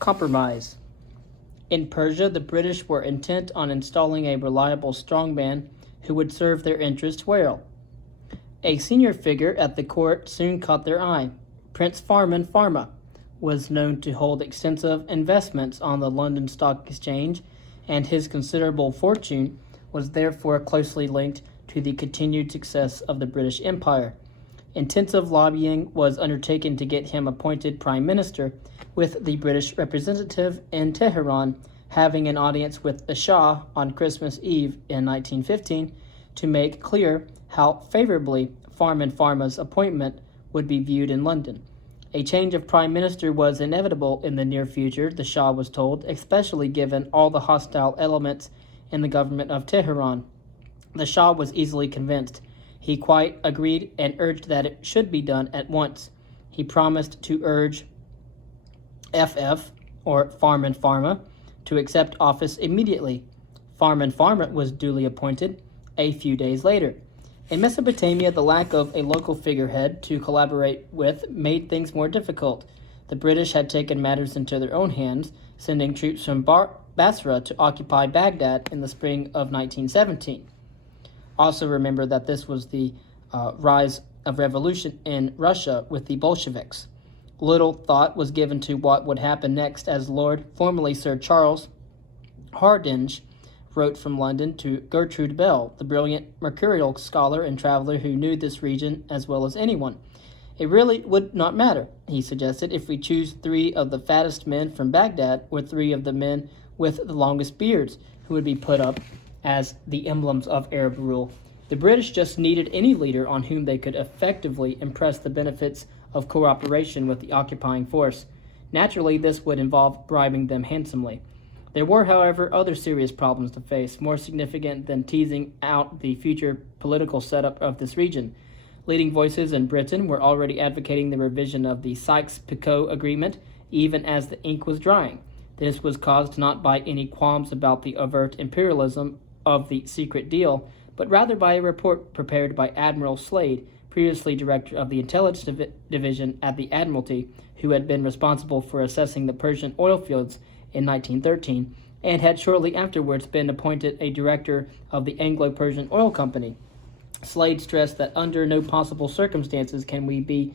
Compromise. In Persia, the British were intent on installing a reliable strongman who would serve their interests well. A senior figure at the court soon caught their eye. Prince Farman Farma was known to hold extensive investments on the London Stock Exchange, and his considerable fortune was therefore closely linked to the continued success of the British Empire. Intensive lobbying was undertaken to get him appointed prime minister, with the British representative in Tehran having an audience with the Shah on Christmas Eve in 1915 to make clear how favorably Farman Farma's appointment would be viewed in London. A change of prime minister was inevitable in the near future, the Shah was told, especially given all the hostile elements in the government of Tehran. The Shah was easily convinced. He quite agreed and urged that it should be done at once. He promised to urge FF, or Farman Farma, to accept office immediately. Farman Farma was duly appointed a few days later. In Mesopotamia, the lack of a local figurehead to collaborate with made things more difficult. The British had taken matters into their own hands, sending troops from Basra to occupy Baghdad in the spring of 1917. Also remember that this was the rise of revolution in Russia with the Bolsheviks. Little thought was given to what would happen next, as Lord, formerly Sir Charles Hardinge, wrote from London to Gertrude Bell, the brilliant mercurial scholar and traveler who knew this region as well as anyone. It really would not matter, he suggested, if we choose 3 of the fattest men from Baghdad or 3 of the men with the longest beards, who would be put up as the emblems of Arab rule. The British just needed any leader on whom they could effectively impress the benefits of cooperation with the occupying force. Naturally, this would involve bribing them handsomely. There were, however, other serious problems to face, more significant than teasing out the future political setup of this region. Leading voices in Britain were already advocating the revision of the Sykes-Picot Agreement, even as the ink was drying. This was caused not by any qualms about the overt imperialism of the secret deal, but rather by a report prepared by Admiral Slade, previously director of the Intelligence Division at the Admiralty, who had been responsible for assessing the Persian oil fields in 1913, and had shortly afterwards been appointed a director of the Anglo-Persian Oil Company. Slade stressed that under no possible circumstances can we be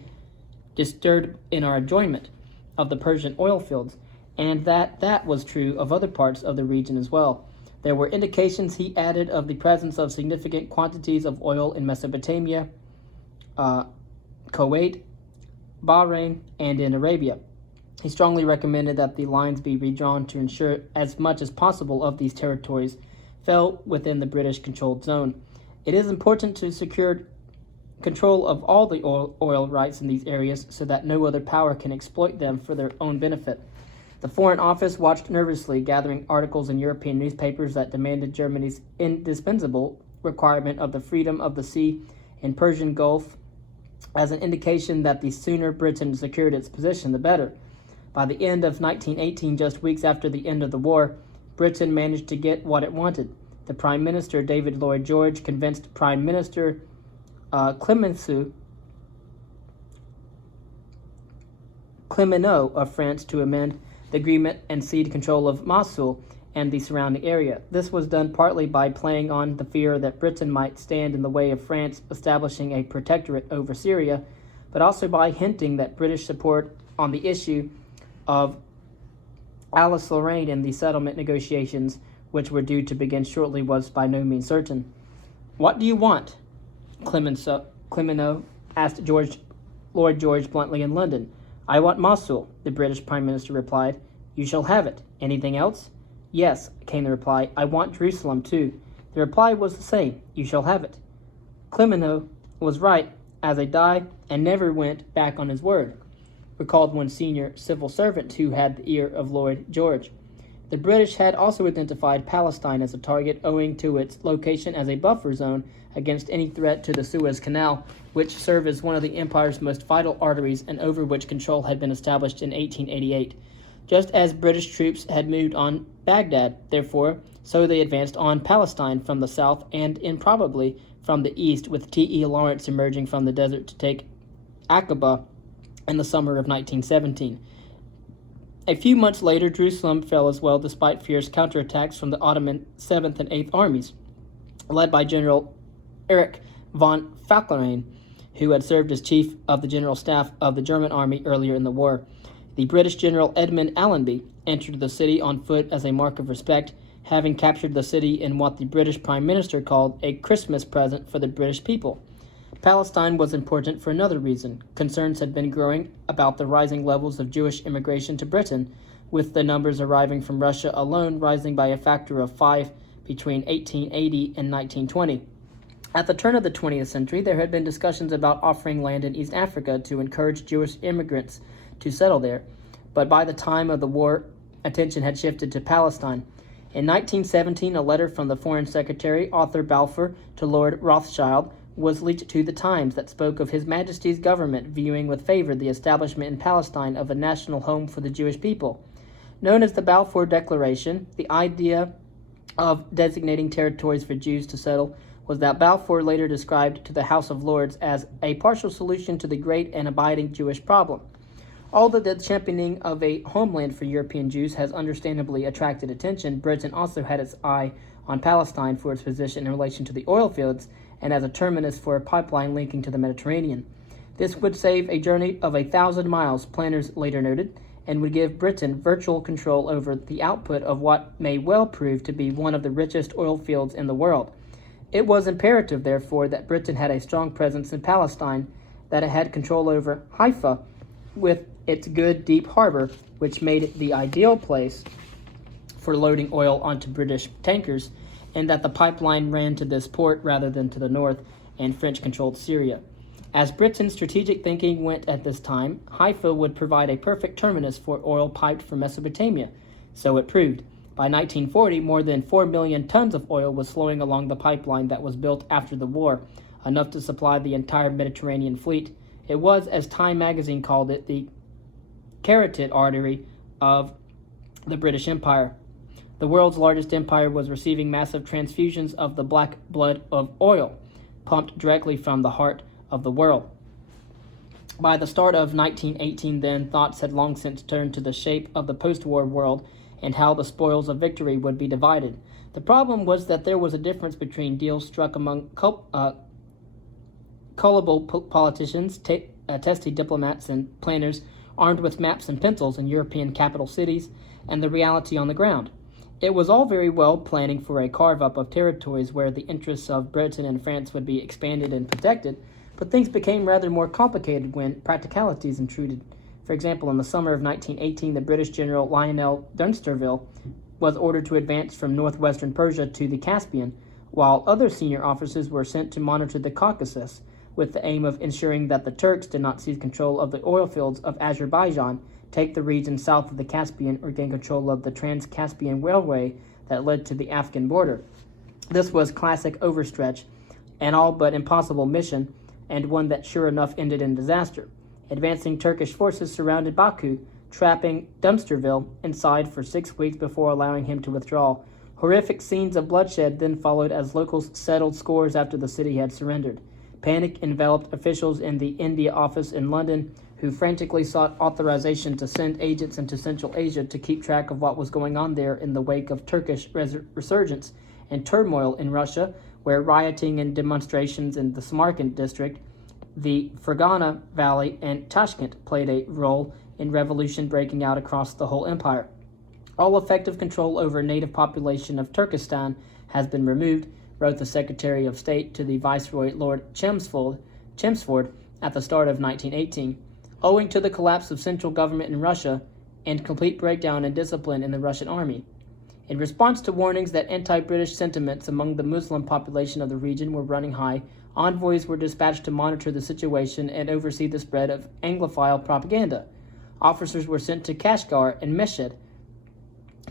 disturbed in our enjoyment of the Persian oil fields, and that was true of other parts of the region as well. There were indications, he added, of the presence of significant quantities of oil in Mesopotamia, Kuwait, Bahrain, and in Arabia. He strongly recommended that the lines be redrawn to ensure as much as possible of these territories fell within the British-controlled zone. It is important to secure control of all the oil rights in these areas so that no other power can exploit them for their own benefit. The Foreign Office watched nervously, gathering articles in European newspapers that demanded Germany's indispensable requirement of the freedom of the sea in Persian Gulf as an indication that the sooner Britain secured its position, the better. By the end of 1918, just weeks after the end of the war, Britain managed to get what it wanted. The Prime Minister, David Lloyd George, convinced Prime Minister Clemenceau of France to amend the agreement and cede control of Mosul and the surrounding area. This was done partly by playing on the fear that Britain might stand in the way of France establishing a protectorate over Syria, but also by hinting that British support on the issue of Alsace-Lorraine in the settlement negotiations, which were due to begin shortly, was by no means certain. "What do you want?" Clemenceau asked Lloyd George bluntly in London. "I want Mosul," the British Prime Minister replied. "You shall have it. Anything else?" "Yes," came the reply. "I want Jerusalem too." The reply was the same. "You shall have it." Clemenceau was right as a die and never went back on his word, recalled one senior civil servant who had the ear of Lloyd George. The British had also identified Palestine as a target owing to its location as a buffer zone against any threat to the Suez Canal, which served as one of the empire's most vital arteries and over which control had been established in 1888. Just as British troops had moved on Baghdad, therefore, so they advanced on Palestine from the south and improbably from the east, with T.E. Lawrence emerging from the desert to take Aqaba in the summer of 1917. A few months later, Jerusalem fell as well, despite fierce counterattacks from the Ottoman 7th and 8th Armies, led by General Erich von Falkenrayn, who had served as chief of the general staff of the German army earlier in the war. The British General Edmund Allenby entered the city on foot as a mark of respect, having captured the city in what the British Prime Minister called a Christmas present for the British people. Palestine was important for another reason. Concerns had been growing about the rising levels of Jewish immigration to Britain, with the numbers arriving from Russia alone rising by a factor of 5 between 1880 and 1920. At the turn of the 20th century, there had been discussions about offering land in East Africa to encourage Jewish immigrants to settle there, but by the time of the war, attention had shifted to Palestine. In 1917, a letter from the Foreign Secretary, Arthur Balfour, to Lord Rothschild was leaked to the Times that spoke of His Majesty's government viewing with favor the establishment in Palestine of a national home for the Jewish people. Known as the Balfour Declaration, the idea of designating territories for Jews to settle was that Balfour later described to the House of Lords as a partial solution to the great and abiding Jewish problem. Although the championing of a homeland for European Jews has understandably attracted attention, Britain also had its eye on Palestine for its position in relation to the oil fields and as a terminus for a pipeline linking to the Mediterranean. This would save a journey of 1,000 miles, planners later noted, and would give Britain virtual control over the output of what may well prove to be one of the richest oil fields in the world. It was imperative, therefore, that Britain had a strong presence in Palestine, that it had control over Haifa, with its good deep harbor, which made it the ideal place for loading oil onto British tankers, and that the pipeline ran to this port rather than to the north and French-controlled Syria. As Britain's strategic thinking went at this time, Haifa would provide a perfect terminus for oil piped from Mesopotamia. So it proved. By 1940, more than 4 million tons of oil was flowing along the pipeline that was built after the war, enough to supply the entire Mediterranean fleet. It was, as Time magazine called it, the carotid artery of the British Empire. The world's largest empire was receiving massive transfusions of the black blood of oil, pumped directly from the heart of the world. By the start of 1918, then, thoughts had long since turned to the shape of the post-war world and how the spoils of victory would be divided. The problem was that there was a difference between deals struck among gullible politicians, testy diplomats, and planners armed with maps and pencils in European capital cities, and the reality on the ground. It was all very well planning for a carve-up of territories where the interests of Britain and France would be expanded and protected, but things became rather more complicated when practicalities intruded. For example, in the summer of 1918, the British General Lionel Dunsterville was ordered to advance from northwestern Persia to the Caspian, while other senior officers were sent to monitor the Caucasus, with the aim of ensuring that the Turks did not seize control of the oil fields of Azerbaijan, take the region south of the Caspian, or gain control of the Trans-Caspian Railway that led to the Afghan border. This was classic overstretch, an all but impossible mission, and one that sure enough ended in disaster. Advancing Turkish forces surrounded Baku, trapping Dunsterville inside for 6 weeks before allowing him to withdraw. Horrific scenes of bloodshed then followed as locals settled scores after the city had surrendered. Panic enveloped officials in the India office in London, who frantically sought authorization to send agents into Central Asia to keep track of what was going on there in the wake of Turkish resurgence and turmoil in Russia, where rioting and demonstrations in the Samarkand district, the Fergana Valley, and Tashkent played a role in revolution breaking out across the whole empire. All effective control over native population of Turkestan has been removed, wrote the Secretary of State to the Viceroy Lord Chelmsford at the start of 1918. Owing to the collapse of central government in Russia and complete breakdown in discipline in the Russian army. In response to warnings that anti-British sentiments among the Muslim population of the region were running high, envoys were dispatched to monitor the situation and oversee the spread of Anglophile propaganda. Officers were sent to Kashgar and Meshed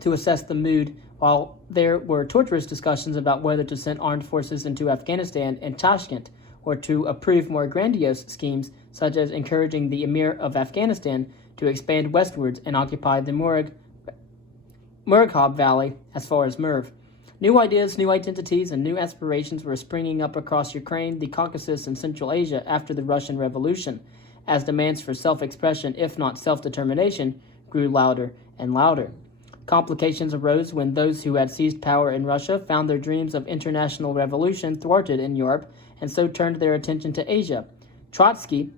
to assess the mood, while there were torturous discussions about whether to send armed forces into Afghanistan and Tashkent, or to approve more grandiose schemes, such as encouraging the Emir of Afghanistan to expand westwards and occupy the Murghab Valley as far as Merv. New ideas, new identities, and new aspirations were springing up across Ukraine, the Caucasus, and Central Asia after the Russian Revolution, as demands for self-expression, if not self-determination, grew louder and louder. Complications arose when those who had seized power in Russia found their dreams of international revolution thwarted in Europe and so turned their attention to Asia. Trotsky,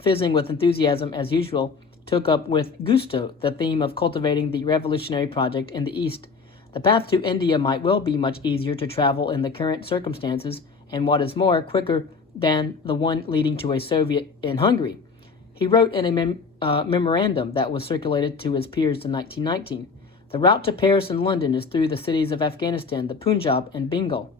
fizzing with enthusiasm as usual, took up with gusto the theme of cultivating the revolutionary project in the East. The path to India might well be much easier to travel in the current circumstances, and what is more, quicker than the one leading to a Soviet in Hungary. He wrote in a memorandum that was circulated to his peers in 1919, "The route to Paris and London is through the cities of Afghanistan, the Punjab, and Bengal."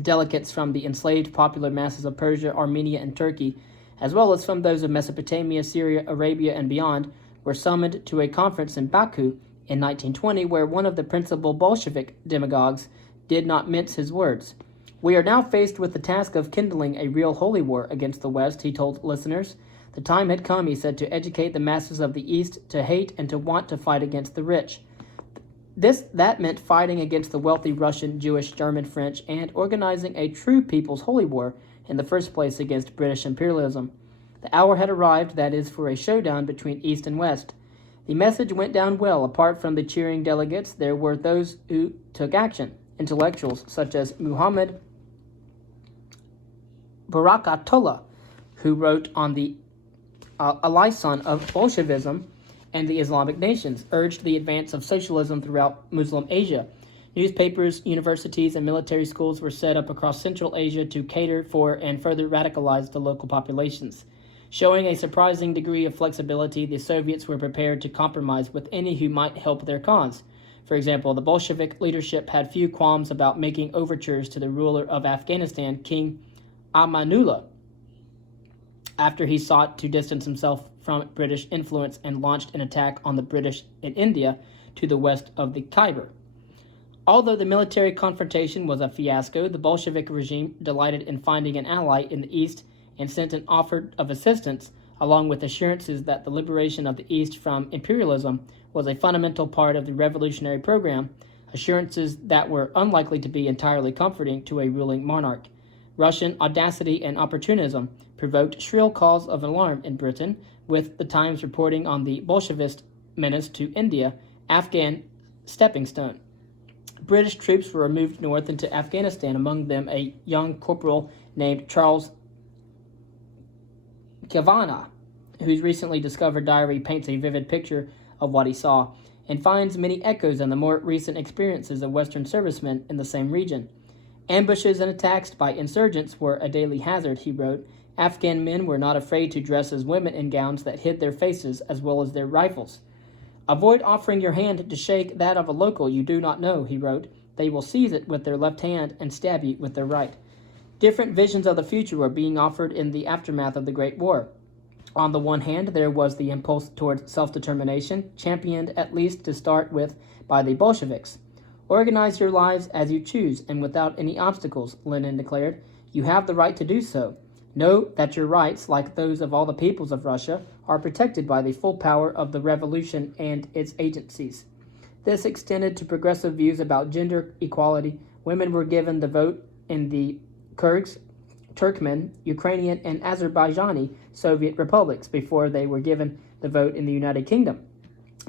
Delegates from the enslaved popular masses of Persia, Armenia, and Turkey, as well as from those of Mesopotamia, Syria, Arabia, and beyond, were summoned to a conference in Baku in 1920, where one of the principal Bolshevik demagogues did not mince his words. "We are now faced with the task of kindling a real holy war against the West," he told listeners. The time had come, he said, to educate the masses of the East to hate and to want to fight against the rich. That meant fighting against the wealthy Russian, Jewish, German, French, and organizing a true people's holy war, in the first place against British imperialism. The hour had arrived, that is, for a showdown between East and West. The message went down well. Apart from the cheering delegates, there were those who took action. Intellectuals such as Muhammad Barakatullah, who wrote on the liaison of Bolshevism and the Islamic nations, urged the advance of socialism throughout Muslim Asia. Newspapers, universities, and military schools were set up across Central Asia to cater for and further radicalize the local populations. Showing a surprising degree of flexibility, the Soviets were prepared to compromise with any who might help their cause. For example, the Bolshevik leadership had few qualms about making overtures to the ruler of Afghanistan, King Amanullah, after he sought to distance himself from British influence and launched an attack on the British in India to the west of the Khyber. Although the military confrontation was a fiasco, the Bolshevik regime delighted in finding an ally in the East and sent an offer of assistance, along with assurances that the liberation of the East from imperialism was a fundamental part of the revolutionary program, assurances that were unlikely to be entirely comforting to a ruling monarch. Russian audacity and opportunism provoked shrill calls of alarm in Britain, with the Times reporting on the Bolshevist menace to India, Afghan stepping stone. British troops were moved north into Afghanistan, among them a young corporal named Charles Kavanagh, whose recently discovered diary paints a vivid picture of what he saw, and finds many echoes in the more recent experiences of Western servicemen in the same region. Ambushes and attacks by insurgents were a daily hazard, he wrote. Afghan men were not afraid to dress as women in gowns that hid their faces as well as their rifles. "Avoid offering your hand to shake that of a local you do not know," he wrote. "They will seize it with their left hand and stab you with their right." Different visions of the future were being offered in the aftermath of the Great War. On the one hand, there was the impulse towards self-determination, championed at least to start with by the Bolsheviks. "Organize your lives as you choose and without any obstacles," Lenin declared. "You have the right to do so. Know that your rights, like those of all the peoples of Russia, are protected by the full power of the revolution and its agencies." This extended to progressive views about gender equality. Women were given the vote in the Kyrgyz, Turkmen, Ukrainian, and Azerbaijani Soviet republics before they were given the vote in the United Kingdom.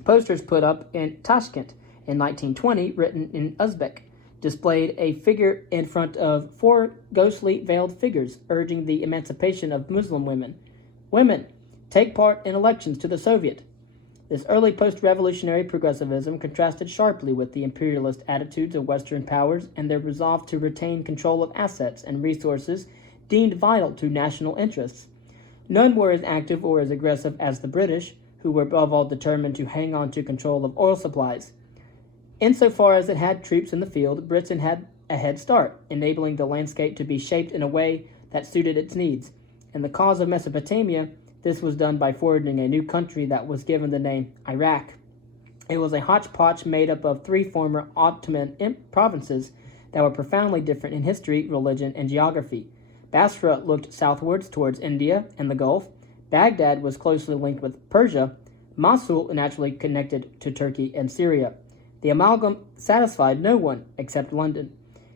Posters put up in Tashkent in 1920, written in Uzbek, displayed a figure in front of 4 ghostly veiled figures urging the emancipation of Muslim women. "Women, take part in elections to the Soviet." This early post-revolutionary progressivism contrasted sharply with the imperialist attitudes of Western powers and their resolve to retain control of assets and resources deemed vital to national interests. None were as active or as aggressive as the British, who were above all determined to hang on to control of oil supplies. Insofar as it had troops in the field, Britain had a head start, enabling the landscape to be shaped in a way that suited its needs. In the cause of Mesopotamia, this was done by forging a new country that was given the name Iraq. It was a hodgepodge made up of 3 former Ottoman provinces that were profoundly different in history, religion, and geography. Basra looked southwards towards India and the Gulf. Baghdad was closely linked with Persia. Mosul naturally connected to Turkey and Syria. The amalgam satisfied no one except London.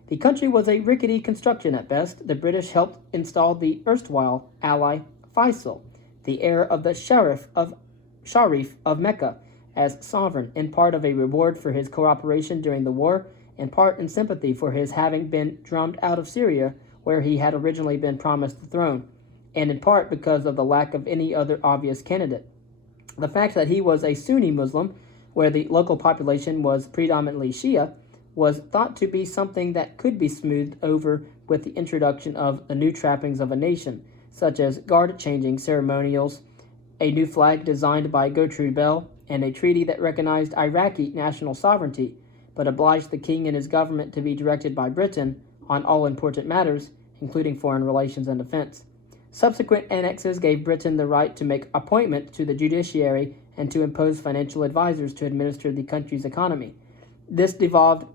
The country was a rickety construction at best. The British helped install the erstwhile ally Faisal, the heir of the Sharif of Mecca, as sovereign, in part of a reward for his cooperation during the war, in part in sympathy for his having been drummed out of Syria, where he had originally been promised the throne, and in part because of the lack of any other obvious candidate. The fact that he was a Sunni Muslim, where the local population was predominantly Shia, was thought to be something that could be smoothed over with the introduction of the new trappings of a nation, such as guard-changing ceremonials, a new flag designed by Gertrude Bell, and a treaty that recognized Iraqi national sovereignty, but obliged the king and his government to be directed by Britain on all important matters, including foreign relations and defense. Subsequent annexes gave Britain the right to make appointments to the judiciary and to impose financial advisors to administer the country's economy. This devolved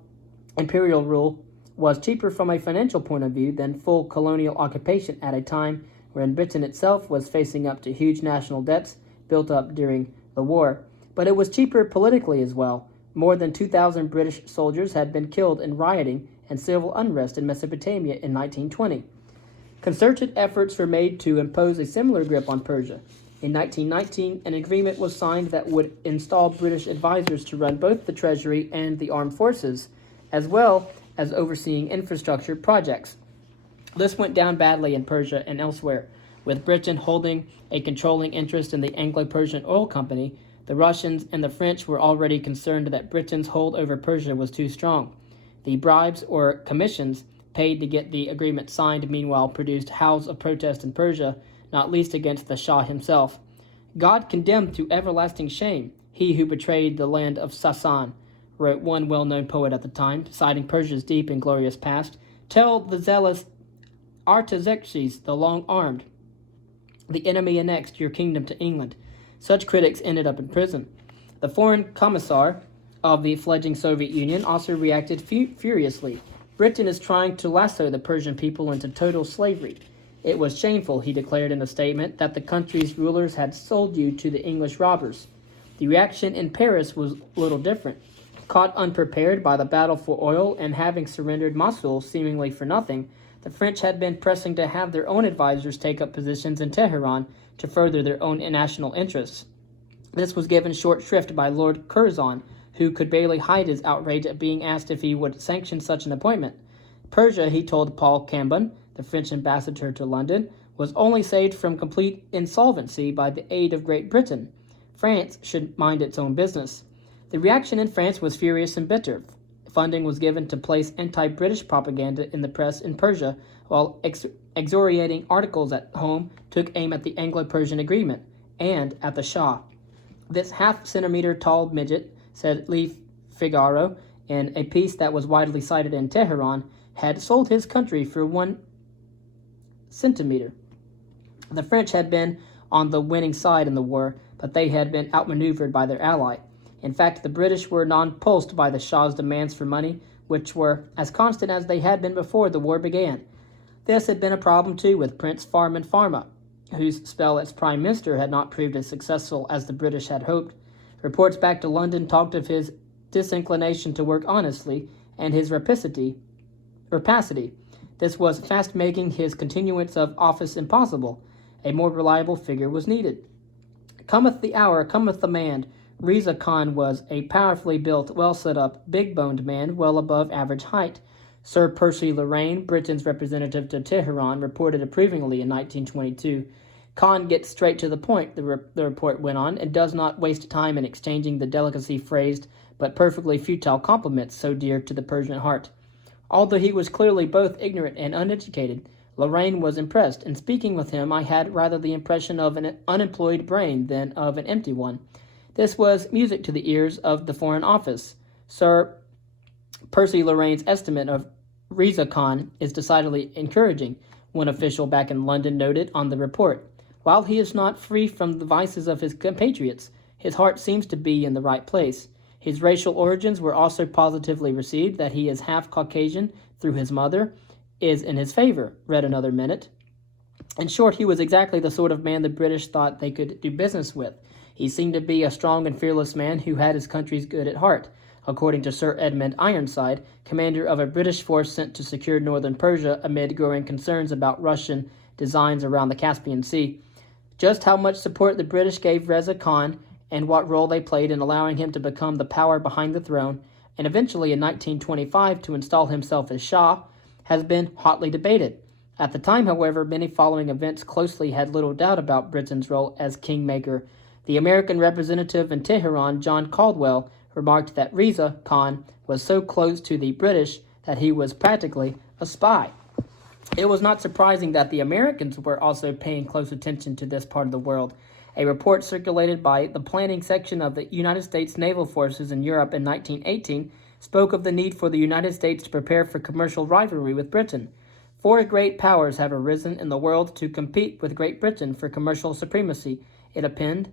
imperial rule was cheaper from a financial point of view than full colonial occupation at a time when Britain itself was facing up to huge national debts built up during the war. But it was cheaper politically as well. More than 2,000 British soldiers had been killed in rioting and civil unrest in Mesopotamia in 1920. Concerted efforts were made to impose a similar grip on Persia. In 1919, an agreement was signed that would install British advisors to run both the treasury and the armed forces, as well as overseeing infrastructure projects. This went down badly in Persia and elsewhere. With Britain holding a controlling interest in the Anglo-Persian Oil Company, the Russians and the French were already concerned that Britain's hold over Persia was too strong. The bribes or commissions paid to get the agreement signed meanwhile produced howls of protest in Persia, not least against the Shah himself. God condemned to everlasting shame he who betrayed the land of Sasan, wrote one well-known poet at the time, citing Persia's deep and glorious past. Tell the zealous Artaxerxes the long-armed, the enemy annexed your kingdom to England. Such critics ended up in prison. The foreign commissar of the fledgling Soviet Union also reacted furiously. Britain is trying to lasso the Persian people into total slavery. It was shameful, he declared in a statement, that the country's rulers had sold you to the English robbers. The reaction in Paris was little different. Caught unprepared by the battle for oil and having surrendered Mosul seemingly for nothing, the French had been pressing to have their own advisors take up positions in Tehran to further their own national interests. This was given short shrift by Lord Curzon, who could barely hide his outrage at being asked if he would sanction such an appointment. Persia, he told Paul Cambon, the French ambassador to London, was only saved from complete insolvency by the aid of Great Britain. France should mind its own business. The reaction in France was furious and bitter. Funding was given to place anti-British propaganda in the press in Persia, while excoriating articles at home took aim at the Anglo-Persian agreement and at the Shah. This half-centimeter tall midget, said Le Figaro in a piece that was widely cited in Tehran, had sold his country for 1 centimeter. The French had been on the winning side in the war, but they had been outmaneuvered by their ally. In fact, the British were nonplussed by the Shah's demands for money, which were as constant as they had been before the war began. This had been a problem, too, with Prince Farman Farma, whose spell as prime minister had not proved as successful as the British had hoped. Reports back to London talked of his disinclination to work honestly and his rapacity. This was fast making his continuance of office impossible. A more reliable figure was needed. Cometh the hour, cometh the man. Reza Khan was a powerfully built, well-set-up, big-boned man, well above average height. Sir Percy Lorraine, Britain's representative to Tehran, reported approvingly in 1922. Khan gets straight to the point, the report went on, and does not waste time in exchanging the delicacy-phrased but perfectly futile compliments so dear to the Persian heart. Although he was clearly both ignorant and uneducated, Lorraine was impressed, and speaking with him I had rather the impression of an unemployed brain than of an empty one. This was music to the ears of the Foreign Office. Sir Percy Lorraine's estimate of Reza Khan is decidedly encouraging, one official back in London noted on the report. While he is not free from the vices of his compatriots, his heart seems to be in the right place. His racial origins were also positively received. That he is half Caucasian through his mother is in his favor, read another minute. In short, he was exactly the sort of man the British thought they could do business with. He seemed to be a strong and fearless man who had his country's good at heart, according to Sir Edmund Ironside, commander of a British force sent to secure northern Persia amid growing concerns about Russian designs around the Caspian Sea. Just how much support the British gave Reza Khan and what role they played in allowing him to become the power behind the throne, and eventually in 1925 to install himself as Shah, has been hotly debated. At the time, however, many following events closely had little doubt about Britain's role as kingmaker. The American representative in Tehran, John Caldwell, remarked that Reza Khan was so close to the British that he was practically a spy. It was not surprising that the Americans were also paying close attention to this part of the world. A report circulated by the planning section of the United States Naval Forces in Europe in 1918 spoke of the need for the United States to prepare for commercial rivalry with Britain. 4 great powers have arisen in the world to compete with Great Britain for commercial supremacy. It appended,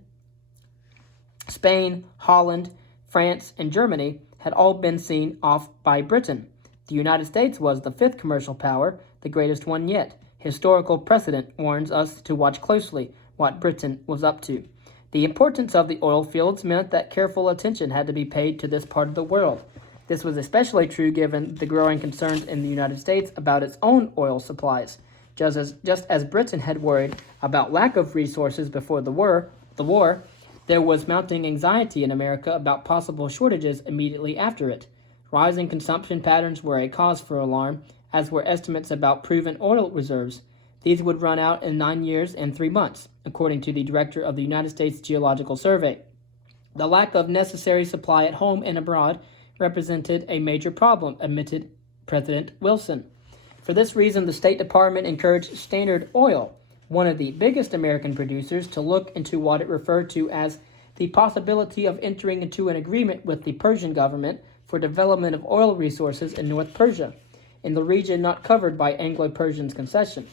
Spain, Holland, France, and Germany had all been seen off by Britain. The United States was the 5th commercial power, the greatest one yet. Historical precedent warns us to watch closely what Britain was up to. The importance of the oil fields meant that careful attention had to be paid to this part of the world. This was especially true given the growing concerns in the United States about its own oil supplies. Just as Britain had worried about lack of resources before the war, there was mounting anxiety in America about possible shortages immediately after it. Rising consumption patterns were a cause for alarm, as were estimates about proven oil reserves. These would run out in 9 years and 3 months, according to the director of the United States Geological Survey. The lack of necessary supply at home and abroad represented a major problem, admitted President Wilson. For this reason, the State Department encouraged Standard Oil, one of the biggest American producers, to look into what it referred to as the possibility of entering into an agreement with the Persian government for development of oil resources in North Persia, in the region not covered by Anglo-Persian's concession.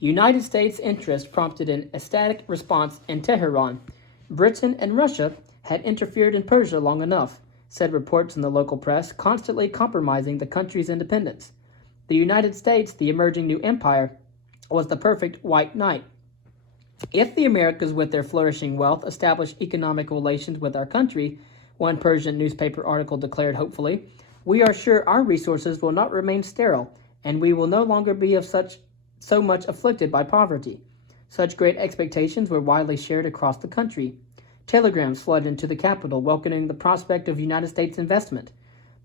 United States interest prompted an ecstatic response in Tehran. Britain and Russia had interfered in Persia long enough, said reports in the local press, constantly compromising the country's independence. The United States, the emerging new empire, was the perfect white knight. If the Americas, with their flourishing wealth, establish economic relations with our country, one Persian newspaper article declared hopefully, we are sure our resources will not remain sterile, and we will no longer be so much afflicted by poverty. Such great expectations were widely shared across the country. Telegrams flooded into the capital, welcoming the prospect of United States investment.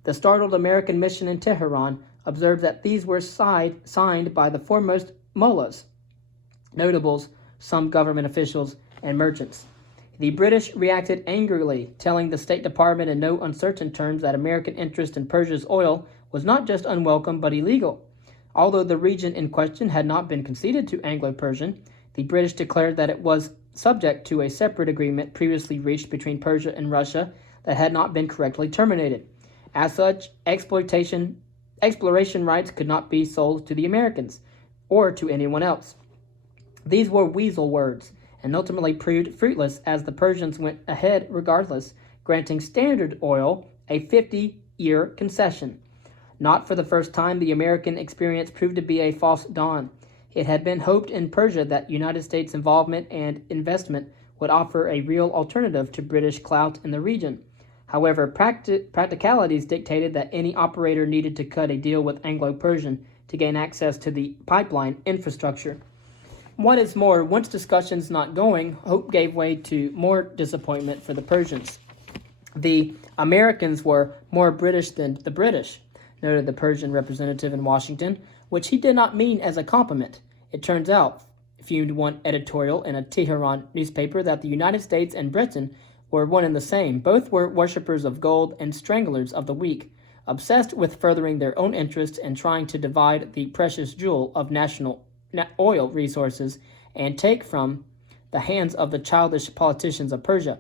The startled American mission in Tehran observed that these were signed by the foremost mullahs, notables, some government officials, and merchants. The British reacted angrily, telling the State Department in no uncertain terms that American interest in Persia's oil was not just unwelcome but illegal. Although the region in question had not been conceded to Anglo-Persian, the British declared that it was subject to a separate agreement previously reached between Persia and Russia that had not been correctly terminated. As such, exploration rights could not be sold to the Americans or to anyone else. These were weasel words, and ultimately proved fruitless as the Persians went ahead regardless, granting Standard Oil a 50-year concession. Not for the first time, the American experience proved to be a false dawn. It had been hoped in Persia that United States involvement and investment would offer a real alternative to British clout in the region. However, practicalities dictated that any operator needed to cut a deal with Anglo-Persian to gain access to the pipeline infrastructure. What is more, once discussions not going, hope gave way to more disappointment for the Persians. The Americans were more British than the British, noted the Persian representative in Washington, which he did not mean as a compliment. It turns out, fumed one editorial in a Tehran newspaper, that the United States and Britain were one and the same. Both were worshippers of gold and stranglers of the weak, obsessed with furthering their own interests and trying to divide the precious jewel of national oil resources and take from the hands of the childish politicians of Persia.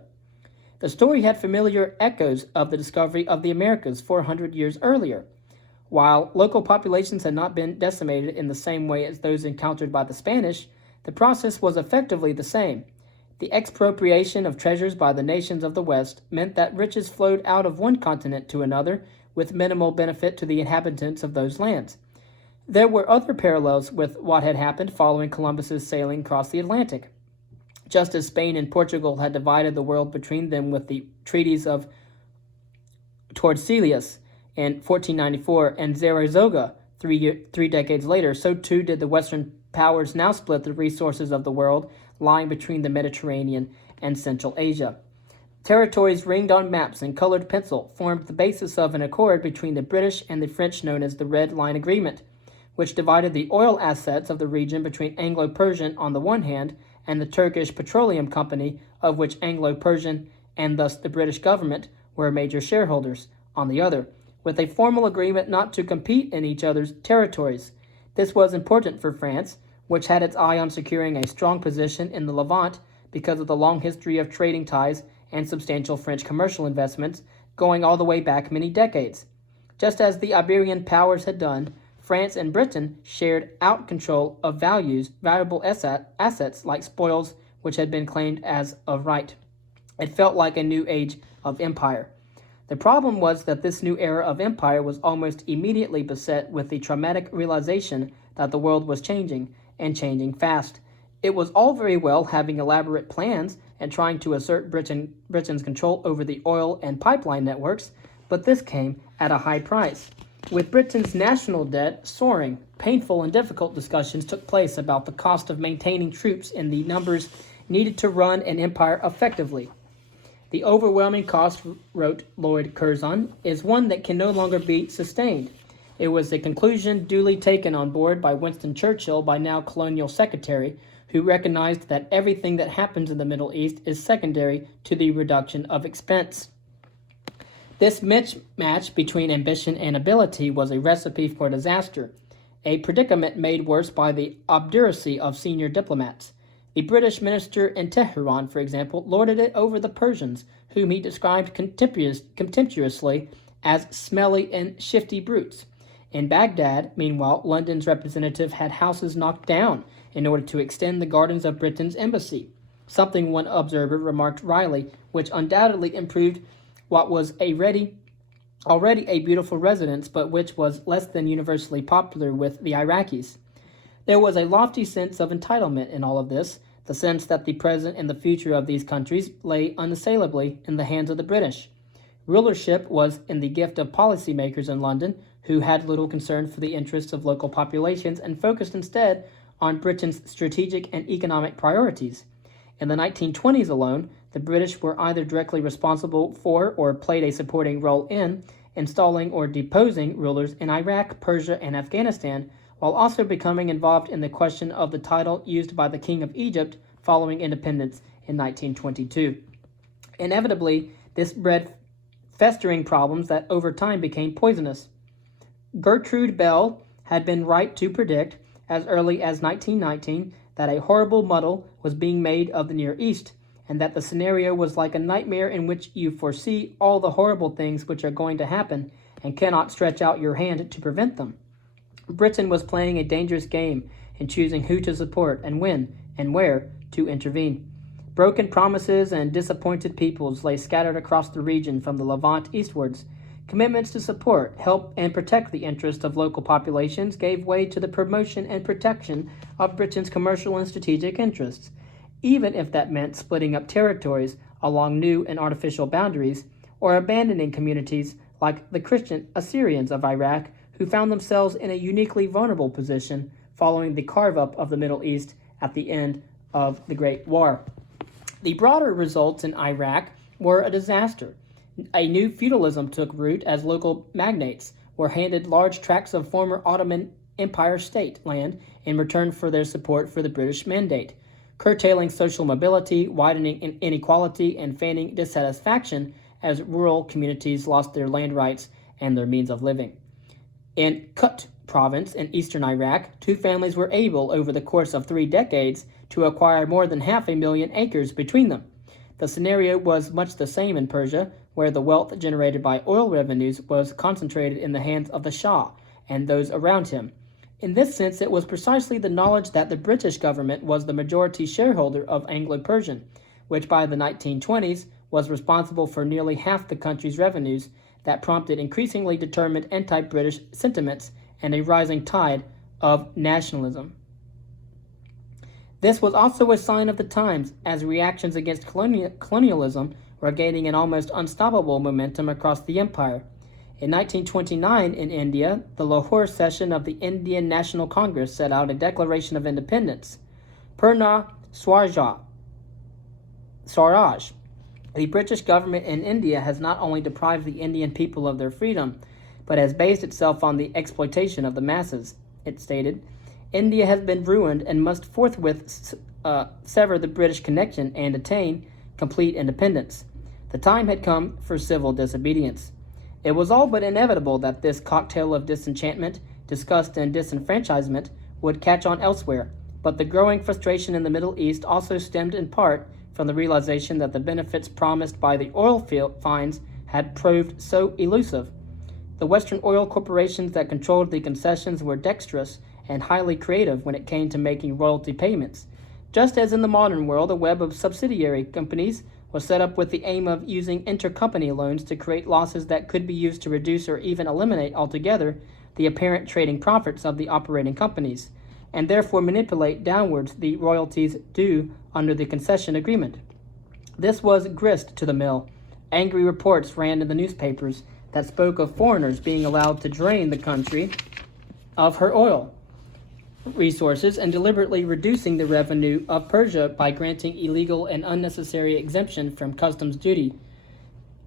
The story had familiar echoes of the discovery of the Americas 400 years earlier. While local populations had not been decimated in the same way as those encountered by the Spanish, the process was effectively the same. The expropriation of treasures by the nations of the West meant that riches flowed out of one continent to another with minimal benefit to the inhabitants of those lands. There were other parallels with what had happened following Columbus's sailing across the Atlantic. Just as Spain and Portugal had divided the world between them with the treaties of Tordesillas in 1494 and Zaragoza three decades later, so too did the Western powers now split the resources of the world lying between the Mediterranean and Central Asia. Territories ringed on maps in colored pencil formed the basis of an accord between the British and the French known as the Red Line Agreement, which divided the oil assets of the region between Anglo-Persian on the one hand and the Turkish Petroleum Company, of which Anglo-Persian and thus the British government were major shareholders, on the other, with a formal agreement not to compete in each other's territories. This was important for France, which had its eye on securing a strong position in the Levant because of the long history of trading ties and substantial French commercial investments going all the way back many decades. Just as the Iberian powers had done, France and Britain shared out control of valuable assets like spoils which had been claimed as of right. It felt like a new age of empire. The problem was that this new era of empire was almost immediately beset with the traumatic realization that the world was changing, and changing fast. It was all very well having elaborate plans and trying to assert Britain's control over the oil and pipeline networks, but this came at a high price. With Britain's national debt soaring, painful and difficult discussions took place about the cost of maintaining troops in the numbers needed to run an empire effectively. The overwhelming cost, wrote Lord Curzon, is one that can no longer be sustained. It was a conclusion duly taken on board by Winston Churchill, by now colonial secretary, who recognized that everything that happens in the Middle East is secondary to the reduction of expense. This mismatch between ambition and ability was a recipe for disaster, a predicament made worse by the obduracy of senior diplomats. The British minister in Tehran, for example, lorded it over the Persians, whom he described contemptuously as smelly and shifty brutes. In Baghdad, meanwhile, London's representative had houses knocked down in order to extend the gardens of Britain's embassy, something one observer remarked wryly, which undoubtedly improved what was already a beautiful residence, but which was less than universally popular with the Iraqis. There was a lofty sense of entitlement in all of this, the sense that the present and the future of these countries lay unassailably in the hands of the British. Rulership was in the gift of policymakers in London, who had little concern for the interests of local populations and focused instead on Britain's strategic and economic priorities. In the 1920s alone, the British were either directly responsible for or played a supporting role in installing or deposing rulers in Iraq, Persia, and Afghanistan, while also becoming involved in the question of the title used by the King of Egypt following independence in 1922. Inevitably, this bred festering problems that over time became poisonous. Gertrude Bell had been right to predict, as early as 1919, that a horrible muddle was being made of the Near East, and that the scenario was like a nightmare in which you foresee all the horrible things which are going to happen and cannot stretch out your hand to prevent them. Britain was playing a dangerous game in choosing who to support and when and where to intervene. Broken promises and disappointed peoples lay scattered across the region from the Levant eastwards. Commitments to support, help, and protect the interests of local populations gave way to the promotion and protection of Britain's commercial and strategic interests, even if that meant splitting up territories along new and artificial boundaries, or abandoning communities like the Christian Assyrians of Iraq, who found themselves in a uniquely vulnerable position following the carve-up of the Middle East at the end of the Great War. The broader results in Iraq were a disaster. A new feudalism took root as local magnates were handed large tracts of former Ottoman Empire state land in return for their support for the British Mandate, curtailing social mobility, widening inequality, and fanning dissatisfaction as rural communities lost their land rights and their means of living. In Kut province in eastern Iraq, two families were able, over the course of 3 decades, to acquire more than 500,000 acres between them. The scenario was much the same in Persia, where the wealth generated by oil revenues was concentrated in the hands of the Shah and those around him. In this sense, it was precisely the knowledge that the British government was the majority shareholder of Anglo-Persian, which by the 1920s was responsible for nearly half the country's revenues, that prompted increasingly determined anti-British sentiments and a rising tide of nationalism. This was also a sign of the times, as reactions against colonialism were gaining an almost unstoppable momentum across the empire. In 1929, in India, the Lahore session of the Indian National Congress set out a declaration of independence, Purna Swaraj, The British government in India has not only deprived the Indian people of their freedom, but has based itself on the exploitation of the masses, it stated. India has been ruined and must forthwith sever the British connection and attain complete independence. The time had come for civil disobedience. It was all but inevitable that this cocktail of disenchantment, disgust, and disenfranchisement would catch on elsewhere, but the growing frustration in the Middle East also stemmed in part from the realization that the benefits promised by the oil field finds had proved so elusive. The Western oil corporations that controlled the concessions were dexterous and highly creative when it came to making royalty payments. Just as in the modern world, a web of subsidiary companies was set up with the aim of using intercompany loans to create losses that could be used to reduce or even eliminate altogether the apparent trading profits of the operating companies, and therefore manipulate downwards the royalties due under the concession agreement. This was grist to the mill. Angry reports ran in the newspapers that spoke of foreigners being allowed to drain the country of her oil resources and deliberately reducing the revenue of Persia by granting illegal and unnecessary exemption from customs duty.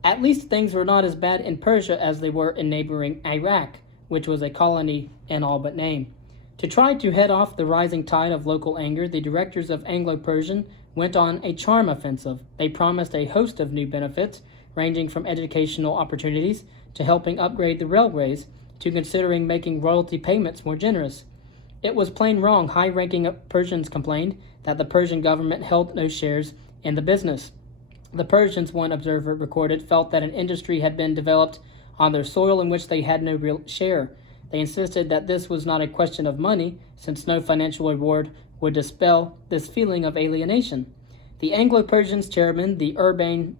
At least things were not as bad in Persia as they were in neighboring Iraq, which was a colony in all but name. To try to head off the rising tide of local anger, the directors of Anglo-Persian went on a charm offensive. They promised a host of new benefits, ranging from educational opportunities to helping upgrade the railways to considering making royalty payments more generous. It was plain wrong. High-ranking Persians complained that the Persian government held no shares in the business. The Persians, one observer recorded, felt that an industry had been developed on their soil in which they had no real share. They insisted that this was not a question of money, since no financial reward would dispel this feeling of alienation. The Anglo-Persians chairman, the urbane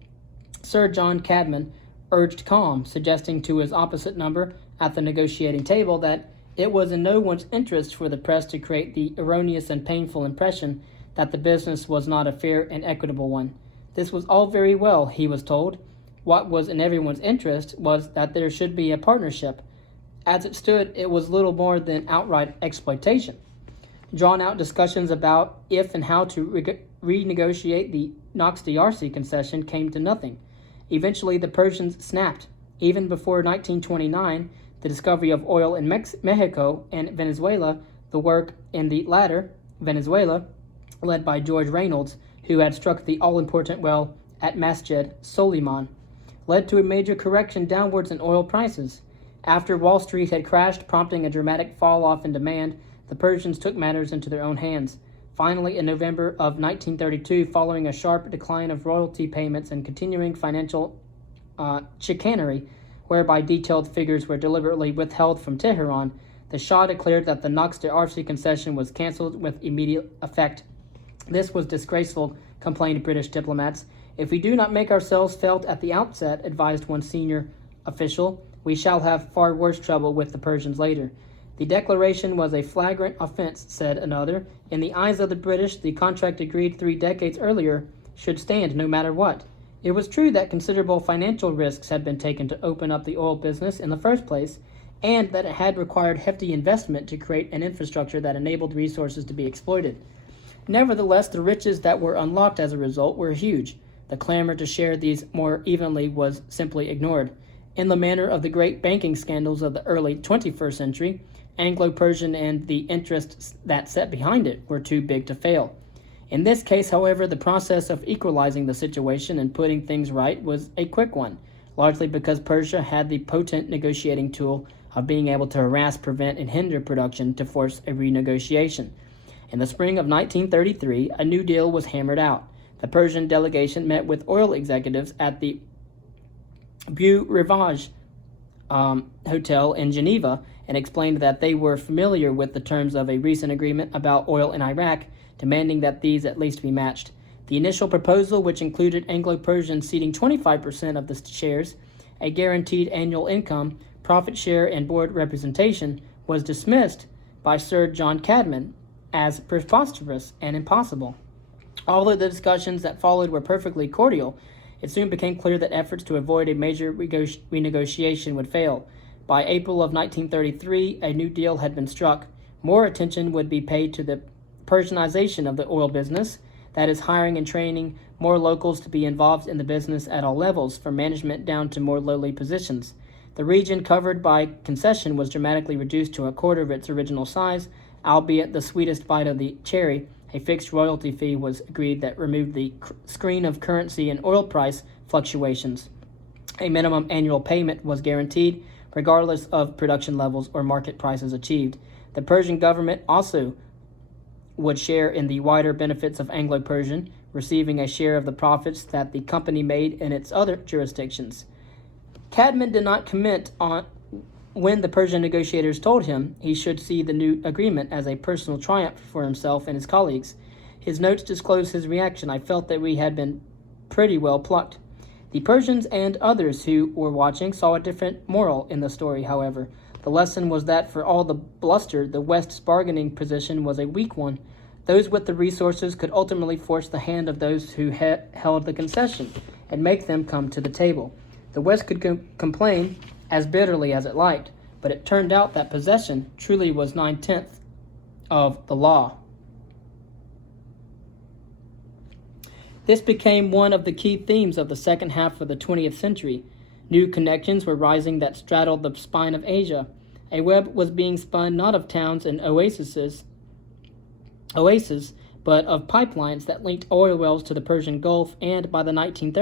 Sir John Cadman, urged calm, suggesting to his opposite number at the negotiating table that it was in no one's interest for the press to create the erroneous and painful impression that the business was not a fair and equitable one. This was all very well, he was told. What was in everyone's interest was that there should be a partnership. As it stood, it was little more than outright exploitation. Drawn-out discussions about if and how to renegotiate the Knox-D'Arcy concession came to nothing. Eventually, the Persians snapped. Even before 1929, the discovery of oil in Mexico and Venezuela, the work in the latter, Venezuela, led by George Reynolds, who had struck the all-important well at Masjid Soliman, led to a major correction downwards in oil prices. After Wall Street had crashed, prompting a dramatic fall-off in demand, the Persians took matters into their own hands. Finally, in November of 1932, following a sharp decline of royalty payments and continuing financial chicanery, whereby detailed figures were deliberately withheld from Tehran, the Shah declared that the Knox-D'Arcy concession was cancelled with immediate effect. This was disgraceful, complained British diplomats. If we do not make ourselves felt at the outset, advised one senior official, we shall have far worse trouble with the Persians later. The declaration was a flagrant offense, said another. In the eyes of the British, the contract agreed 3 decades earlier should stand no matter what. It was true that considerable financial risks had been taken to open up the oil business in the first place, and that it had required hefty investment to create an infrastructure that enabled resources to be exploited. Nevertheless, the riches that were unlocked as a result were huge. The clamor to share these more evenly was simply ignored. In the manner of the great banking scandals of the early 21st century, Anglo-Persian and the interests that sat behind it were too big to fail. In this case, however, the process of equalizing the situation and putting things right was a quick one, largely because Persia had the potent negotiating tool of being able to harass, prevent, and hinder production to force a renegotiation. In the spring of 1933, a new deal was hammered out. The Persian delegation met with oil executives at the Beau Rivage Hotel in Geneva and explained that they were familiar with the terms of a recent agreement about oil in Iraq, demanding that these at least be matched. The initial proposal, which included Anglo-Persian ceding 25% of the shares, a guaranteed annual income, profit share, and board representation, was dismissed by Sir John Cadman as preposterous and impossible. Although the discussions that followed were perfectly cordial, it soon became clear that efforts to avoid a major renegotiation would fail. By April of 1933, a new deal had been struck. More attention would be paid to the Persianization of the oil business. that is, hiring and training more locals to be involved in the business at all levels, from management down to more lowly positions. The region covered by concession was dramatically reduced to a quarter of its original size, albeit the sweetest bite of the cherry. A fixed royalty fee was agreed that removed the screen of currency and oil price fluctuations. A minimum annual payment was guaranteed, regardless of production levels or market prices achieved. The Persian government also would share in the wider benefits of Anglo-Persian, receiving a share of the profits that the company made in its other jurisdictions. Cadman did not comment on when the Persian negotiators told him he should see the new agreement as a personal triumph for himself and his colleagues. His notes disclose his reaction. I felt that we had been pretty well plucked. The Persians and others who were watching saw a different moral in the story, however. The lesson was that for all the bluster, the West's bargaining position was a weak one. Those with the resources could ultimately force the hand of those who held the concession and make them come to the table. The West could complain as bitterly as it liked, but it turned out that possession truly was 9/10 of the law. This became one of the key themes of the second half of the 20th century. New connections were rising that straddled the spine of Asia. A web was being spun not of towns and oases, but of pipelines that linked oil wells to the Persian Gulf, and by the 1930s,